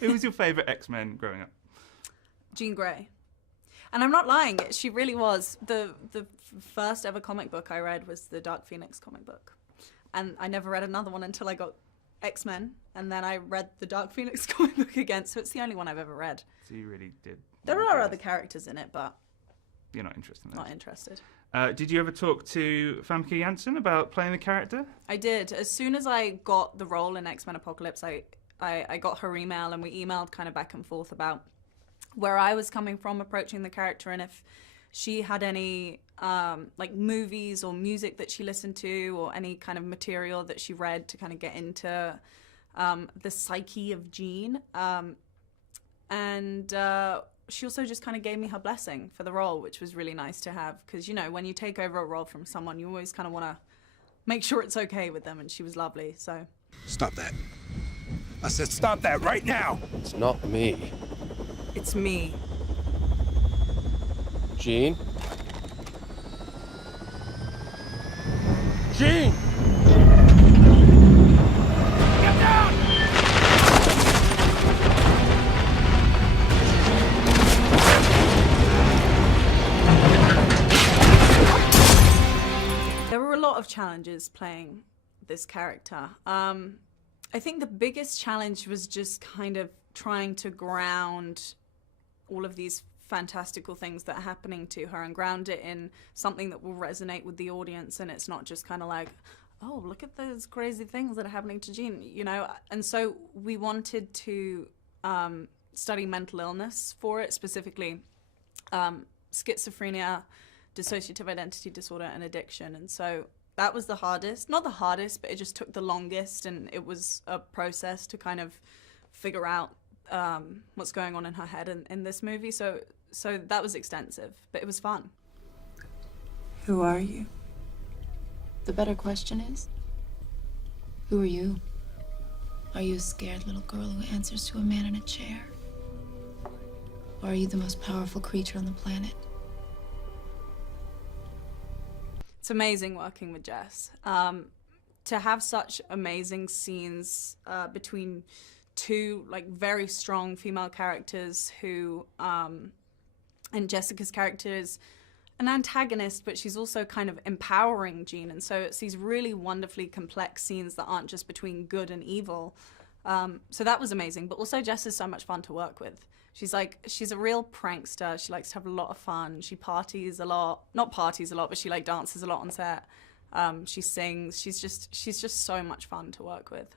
Who was your favourite X-Men growing up? Jean Grey. And I'm not lying, she really was. The first ever comic book I read was the Dark Phoenix comic book. And I never read another one until I got X-Men, and then I read the Dark Phoenix comic book again, so it's the only one I've ever read. So you really did. There are other characters in it, but... You're not interested in that? Not interested. Did you ever talk to Famke Janssen about playing the character? I did. As soon as I got the role in X-Men Apocalypse, I got her email, and we emailed kind of back and forth about where I was coming from approaching the character, and if she had any like movies or music that she listened to, or any kind of material that she read to kind of get into the psyche of Jean. And she also just kind of gave me her blessing for the role, which was really nice to have, because, you know, when you take over a role from someone, you always kind of want to make sure it's okay with them, and she was lovely, so. Stop that. I said stop that right now! It's not me. It's me. Jean? Jean! Get down! There were a lot of challenges playing this character. I think the biggest challenge was just kind of trying to ground all of these fantastical things that are happening to her and ground it in something that will resonate with the audience, and it's not just kind of like, oh, look at those crazy things that are happening to Jean, you know? And so we wanted to study mental illness for it, specifically schizophrenia, dissociative identity disorder, and addiction. And so that was the hardest. Not the hardest, but it just took the longest, and it was a process to kind of figure out what's going on in her head in this movie. So that was extensive, but it was fun. Who are you? The better question is, who are you? Are you a scared little girl who answers to a man in a chair? Or are you the most powerful creature on the planet? It's amazing working with Jess. To have such amazing scenes between two like very strong female characters who, and Jessica's character is an antagonist, but she's also kind of empowering Jean, and so it's these really wonderfully complex scenes that aren't just between good and evil. So that was amazing, but also Jess is so much fun to work with. She's a real prankster. She likes to have a lot of fun. She parties a lot. Not parties a lot, but she like dances a lot on set. She sings. She's just so much fun to work with.